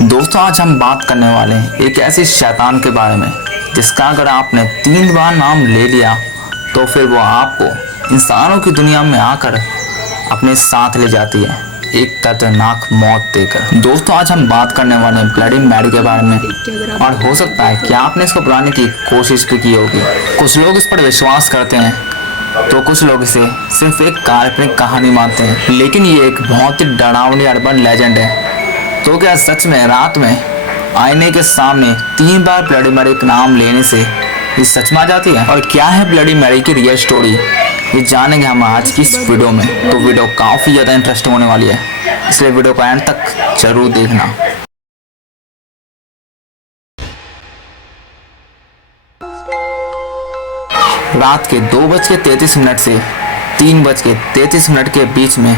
दोस्तों आज हम बात करने वाले हैं एक ऐसे शैतान के बारे में जिसका अगर आपने 3 बार नाम ले लिया तो फिर वो आपको इंसानों की दुनिया में आकर अपने साथ ले जाती है एक दर्दनाक मौत देकर। दोस्तों आज हम बात करने वाले हैं ब्लडी मैरी के बारे में और हो सकता है कि आपने इसको बुलाने की कोशिश भी की होगी। कुछ लोग इस पर विश्वास करते हैं तो कुछ लोग इसे सिर्फ एक काल्पनिक कहानी मानते हैं, लेकिन ये एक बहुत ही डरावनी अर्बन लेजेंड है। तो क्या सच में रात में आईने के सामने 3 बार ब्लडी मैरी का नाम लेने से ये सच में आ जाती है? और क्या है ब्लडी मैरी की रियल स्टोरी, ये जानेंगे हम आज की इस वीडियो में। तो वीडियो काफ़ी ज़्यादा इंटरेस्टिंग होने वाली है, इसलिए वीडियो को एंड तक जरूर देखना। रात के 2:33 से 3:33 के बीच में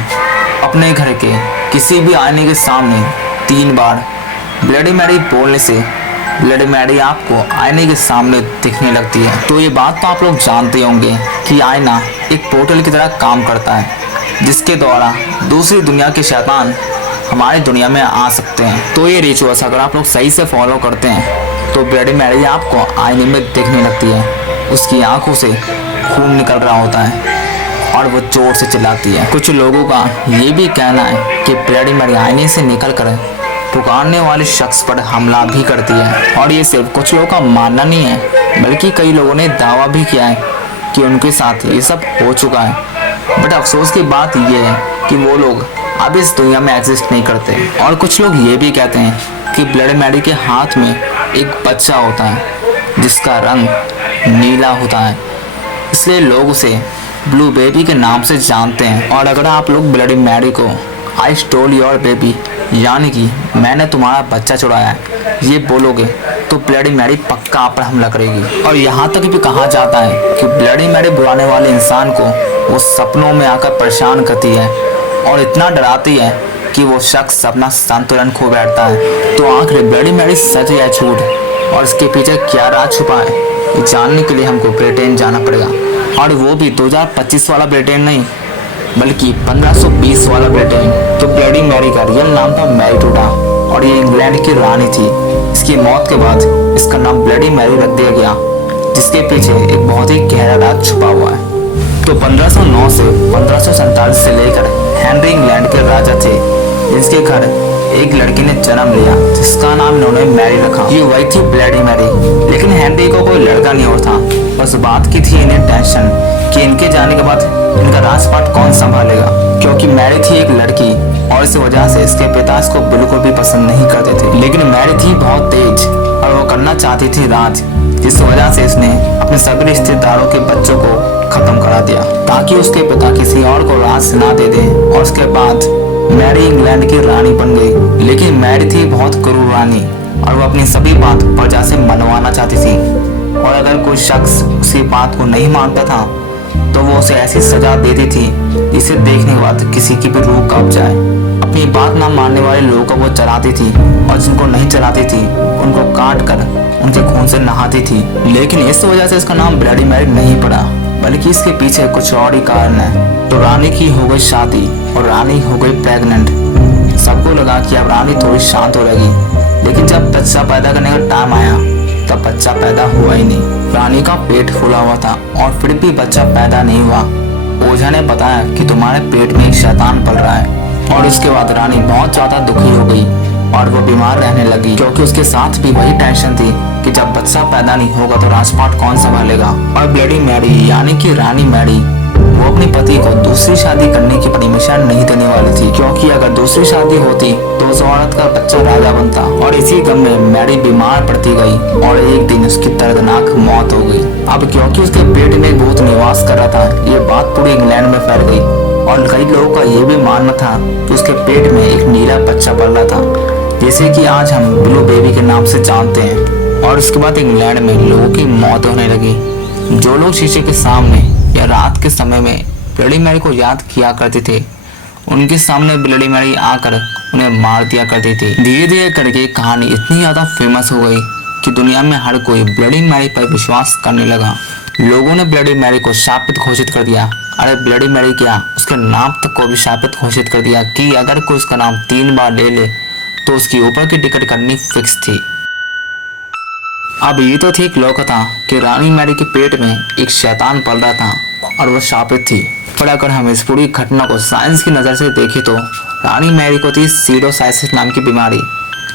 अपने घर के किसी भी आईने के सामने 3 बार ब्लडी मैरी बोलने से ब्लडी मैरी आपको आईने के सामने दिखने लगती है। तो ये बात तो आप लोग जानते होंगे कि आईना एक पोर्टल की तरह काम करता है जिसके द्वारा दूसरी दुनिया के शैतान हमारी दुनिया में आ सकते हैं। तो ये रिचुअल्स अगर आप लोग सही से फॉलो करते हैं तो ब्लडी मैरी आपको आईने में दिखने लगती है। उसकी आंखों से खून निकल रहा होता है और वो जोर से चिल्लाती है। कुछ लोगों का ये भी कहना है कि ब्लडी मैरी आईने से निकलकर पुकारने वाले शख्स पर हमला भी करती है। और ये सिर्फ कुछ लोगों का मानना नहीं है, बल्कि कई लोगों ने दावा भी किया है कि उनके साथ ये सब हो चुका है। बट अफसोस की बात ये है कि वो लोग अब इस दुनिया में एग्जिस्ट नहीं करते। और कुछ लोग ये भी कहते हैं कि ब्लडी मैरी के हाथ में एक बच्चा होता है जिसका रंग नीला होता है, इसलिए लोग उसे ब्लू बेबी के नाम से जानते हैं। और अगर आप लोग ब्लडी मैरी को आई स्टोल योर बेबी यानी कि मैंने तुम्हारा बच्चा चुराया है ये बोलोगे तो ब्लडी मैरी पक्का आप पर हमला करेगी। और यहाँ तक भी कहा जाता है कि ब्लडी मैरी बुलाने वाले इंसान को वो सपनों में आकर परेशान करती है और इतना डराती है कि वो शख्स अपना संतुलन खो बैठता है। तो आखिर ब्लडी मैरी सच या झूठ और इसके पीछे क्या राज छुपा है, ये जानने के लिए हमको ब्रिटेन जाना पड़ेगा। और वो भी 2025 वाला ब्रिटेन नहीं बल्कि 1520 वाला ब्रिटेन। तो ब्लडी मैरी का रियल नाम था मैरी टूडा और ये इंग्लैंड की रानी थी। इसकी मौत के बाद इसका नाम ब्लडी मैरी रख दिया गया, जिसके पीछे एक बहुत ही गहरा राज छुपा हुआ है। तो 1509 से 1547 से लेकर हेनरी इंग्लैंड के राजा थे, जिसके घर एक लड़की ने जन्म लिया जिसका नाम इन्होंने मैरी रखा। ये वही थी ब्लडी मैरी। लेकिन हेनरी को कोई लड़का नहीं और था, बस बात की थी इन्हें टेंशन कि इनके जाने के बाद इनका राजपाट कौन संभालेगा, क्योंकि मैरी थी एक लड़की और इस वजह से इसके पिता इसको बिल्कुल भी पसंद नहीं करते थे। लेकिन मैरी थी बहुत तेज और वो करना चाहती थी राज, जिस वजह से इसने अपने सभी रिश्तेदारों के बच्चों को खत्म करा दिया ताकि उसके पिता किसी और को राज ना दे दे। और उसके बाद मैरी इंग्लैंड की रानी बन गई। लेकिन मैरी थी बहुत क्रूर रानी और वो अपनी सभी बात प्रजा से मनवाना चाहती थी, और अगर कोई शख्स उसकी बात को नहीं मानता था तो वो उसे ऐसी सजा देती थी जिसे देखने के बाद किसी की भी रूह कांप जाए। अपनी बात ना मानने वाले लोगों को वो चलाती थी और जिनको नहीं चलाती थी उनको काट कर उनके खून से नहाती थी। लेकिन इस वजह से इसका नाम ब्लडी मैरी नहीं पड़ा, बल्कि इसके पीछे कुछ और ही कारण है। तो रानी की हो गई शादी और रानी हो गई प्रेग्नेंट। सबको लगा कि अब रानी थोड़ी शांत हो रहेगी, लेकिन जब बच्चा पैदा करने का टाइम आया तब बच्चा पैदा हुआ ही नहीं। रानी का पेट फूला हुआ था और फिर भी बच्चा पैदा नहीं हुआ। ओझा ने बताया कि तुम्हारे पेट में एक शैतान पल रहा है। और इसके बाद रानी बहुत ज्यादा दुखी हो गई और वो बीमार रहने लगी, क्योंकि उसके साथ भी वही टेंशन थी कि जब बच्चा पैदा नहीं होगा तो राजपाट कौन संभालेगा। और ब्लडी मैरी यानी कि रानी मैरी वो अपने पति को दूसरी शादी करने की परमिशन नहीं देने वाली थी, क्योंकि अगर दूसरी शादी होती तो उस औरत का बच्चा राजा बनता। और इसी गम में मैरी बीमार पड़ती गई और एक दिन उसकी दर्दनाक मौत हो गई। अब क्योंकि उसके पेट में भूत निवास कर रहा था, ये बात पूरे इंग्लैंड में फैल गई और कई लोगों का ये भी मानना था कि उसके पेट में एक नीला बच्चा पल रहा था, जैसे कि आज हम ब्लू बेबी के नाम से जानते हैं। और उसके बाद इंग्लैंड में लोगों की मौत होने लगी। जो लोग शीशे के सामने या रात के समय में ब्लडी मैरी को याद किया करते थे, उनके सामने ब्लडी मैरी आकर उन्हें मार दिया करती थी। धीरे धीरे करके कहानी इतनी ज़्यादा फेमस हो गई कि दुनिया में हर कोई ब्लडी मैरी पर विश्वास करने लगा। लोगों ने ब्लडी मैरी को शापित घोषित कर दिया। अरे ब्लडी मैरी क्या, उसके नाम तक को भी शापित घोषित कर दिया कि अगर कोई उसका नाम 3 बार ले ले तो उसकी ऊपर की टिकट करनी फिक्स थी। अब ये तो ठीक लौका था कि रानी मैरी के पेट में एक शैतान पल रहा था और वह शापित थी। पर अगर हम इस पूरी घटना को साइंस की नज़र से देखें तो रानी मैरी को थी सीडोसाइसिस नाम की बीमारी,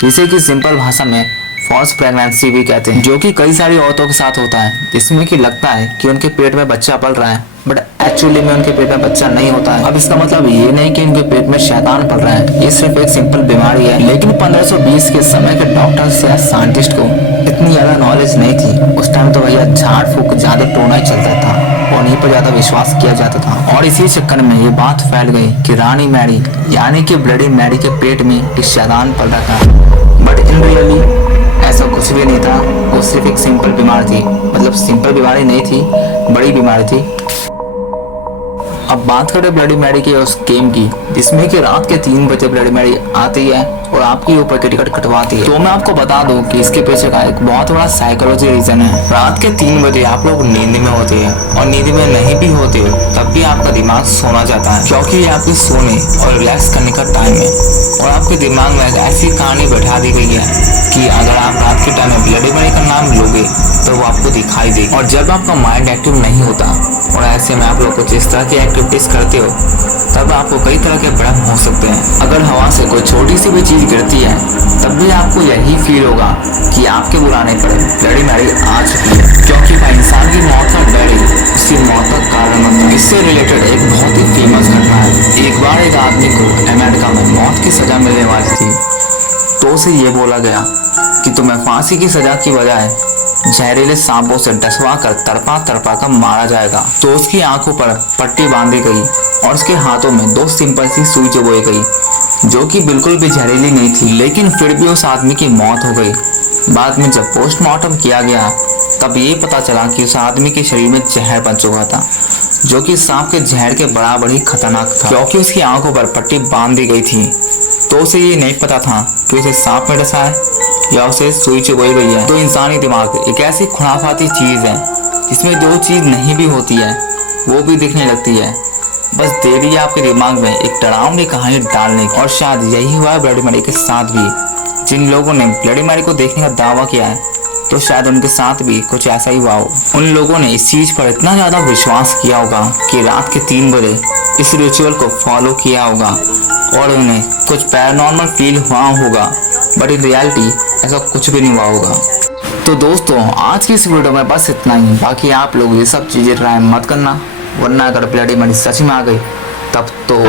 जिसे कि सिंपल भाषा में फॉल्स प्रेगनेंसी भी कहते हैं, जो कि कई सारी औरतों के साथ होता है, जिसमें कि लगता है कि उनके पेट में बच्चा पल रहा है, बट एक्चुअली में उनके पेट में बच्चा नहीं होता है। अब इसका मतलब ये नहीं कि उनके पेट में शैतान पल रहा है, ये सिर्फ एक सिंपल बीमारी है। लेकिन 1520 के समय के डॉक्टर्स या साइंटिस्ट को इतनी ज्यादा नॉलेज नहीं थी। उस टाइम तो भैया झाड़ फूक ज्यादा टोना ही चलता था और उन्हीं पर ज्यादा विश्वास किया जाता था। और इसी चक्कर में ये बात फैल गई कि रानी मैरी यानी कि ब्लडी मैरी के पेट में एक शैतान पल रहा था। बट इन रियली ऐसा कुछ भी नहीं था, वो सिर्फ एक सिंपल बीमारी थी। मतलब सिंपल बीमारी नहीं थी, बड़ी बीमारी थी। अब बात करें ब्लडी मैरी के उस गेम की, जिसमें कि रात के 3 बजे ब्लडी मैरी आती है और आपके ऊपर की टिकट कटवाती है। तो मैं आपको बता दूं कि इसके पीछे का एक बहुत बड़ा साइकोलॉजी रीजन है। रात के 3 बजे आप लोग नींद में होते हैं और नींद में नहीं भी होते हो तब भी आपका दिमाग सोना जाता है, क्योंकि ये आपके सोने और रिलैक्स करने का टाइम है। और आपके दिमाग में एक ऐसी कहानी बैठा दी गई है कि अगर आप रात के टाइम में ब्लडी मैरी का नाम लोगे तो वो आपको दिखाई देगी। और जब आपका माइंड एक्टिव नहीं होता और ऐसे में आप लोग कुछ इस तरह की एक्टिविटीज करते हो तब आपको कई तरह के भ्रम हो सकते हैं। अगर हवा से कोई छोटी सी भी चीज गिरती है तब भी आपको यही फील होगा कि आपके बुलाने पर ब्लडी मैरी आ चुकी है, क्योंकि भाई इंसान की मौत का डर ही उसकी मौत का कारण बनता है। इससे रिलेटेड एक बहुत ही फेमस घटना है। एक बार एक आदमी को अमेरिका में मौत की सजा मिलने वाली थी, तो उसे ये बोला गया कि तुम्हें फांसी की सजा की बजाय जहरीले सांपों से डसवा कर तड़पा कर मारा जाएगा। तो उसकी आंखों पर पट्टी बांधी गई और उसके हाथों में 2 सिंपल सी सुई चुभोई गई, जो कि बिल्कुल भी जहरीली नहीं थी। लेकिन फिर भी उस आदमी की मौत हो गई। बाद में जब पोस्टमार्टम किया गया तब ये पता चला कि उस आदमी के शरीर में जहर बन चुका था, जो कि सांप के जहर के बराबर ही खतरनाक था, क्योंकि उसकी आंखों पर पट्टी बांध दी गई थी। तो उसे ये नहीं पता था कि उसे सांप में डसा है या उसे सुई चुभोई गई है। तो इंसानी दिमाग एक ऐसी खुराफाती चीज है जिसमें जो चीज नहीं भी होती है वो भी दिखने लगती है। बस देरी है आपके दिमाग में एक डरावनी कहानी डालने की। और शायद यही हुआ है ब्लडी मैरी के साथ भी। जिन लोगों ने ब्लडी मैरी को देखने का दावा किया है तो शायद उनके साथ भी कुछ ऐसा ही हुआ हो। उन लोगों ने इस चीज पर इतना ज्यादा विश्वास किया होगा कि रात के 3 बजे इस रिचुअल को फॉलो किया होगा और उन्हें कुछ पैरानॉर्मल फील हुआ होगा, बट इन रियलिटी ऐसा कुछ भी नहीं हुआ होगा। तो दोस्तों आज की इस वीडियो में बस इतना ही। बाकी आप लोग ये सब चीजें ट्राई मत करना, वरना अगर ब्लडी मैरी सच में आ गई तब तो।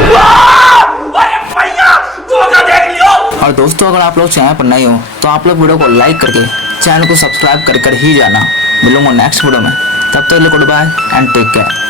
और दोस्तों अगर आप लोग चैनल पर नए हो तो आप लोग वीडियो को लाइक करके चैनल को सब्सक्राइब कर ही जाना। मिलूंगा नेक्स्ट वीडियो में, तब तक goodbye and take care.